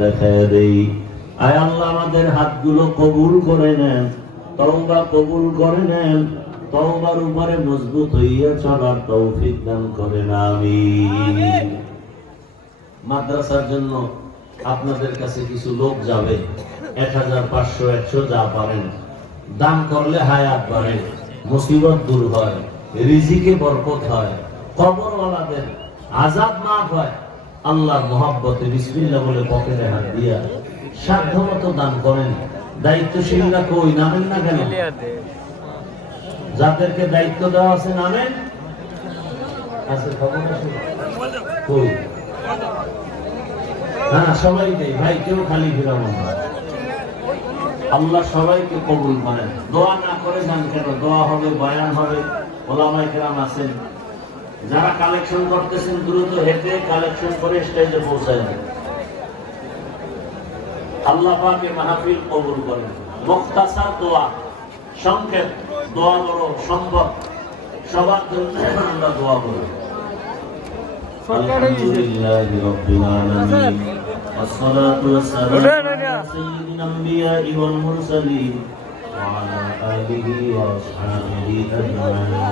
দেখায় দেই। আয় আল্লাহ আমাদের হাতগুলো কবুল করে নেন, তওবা কবুল করে নেন, তওবার উপরে মজবুত হইয়া চলার তৌফিক দান করেন, আমিন। মাদ্রাসার জন্য আপনাদের কাছে কিছু লোক যাবে, 1500 100 যা পারেন দান করলে হায়াত বাড়ে, মুসিবত দূর হয়, রিজিকে বরকত হয়, কবরওয়ালাদের আযাব মাফ হয়। আল্লাহর মহব্বতে বিসমিল্লাহ বলে পকেটে হাত দিয়া সাধ্যমতো দান করেন। দায়িত্বশীলরা কই নামেন না কেন? যাদেরকে দায়িত্ব দেওয়া আছে নামেন আছে, খবর আছে কই? হ্যাঁ সবাই দেয় ভাই, কেউ খালি ফিরাবো না। আল্লাহ সবাইকে কবুল করেন। দোয়া না করে যান কেন? দোয়া হবে, বয়ান হবে, ওলামায়ে কেরাম আছেন। যারা কালেকশন করতেছেন দ্রুত হেঁটে কালেকশন করে স্টেজে পৌঁছায় যান। আল্লাহ পাকে মাহফিল কবুল করেন। মুখতাসার দোয়া, সংক্ষেপ দোয়া বড় সম্ভব, সবার জন্য আমরা দোয়া করি। আলহামদুলিল্লাহি রাব্বিল আলামিন, والصلاة والسلام على سيد الأنبياء والمرسلين وعلى آله وأصحابه أجمعين।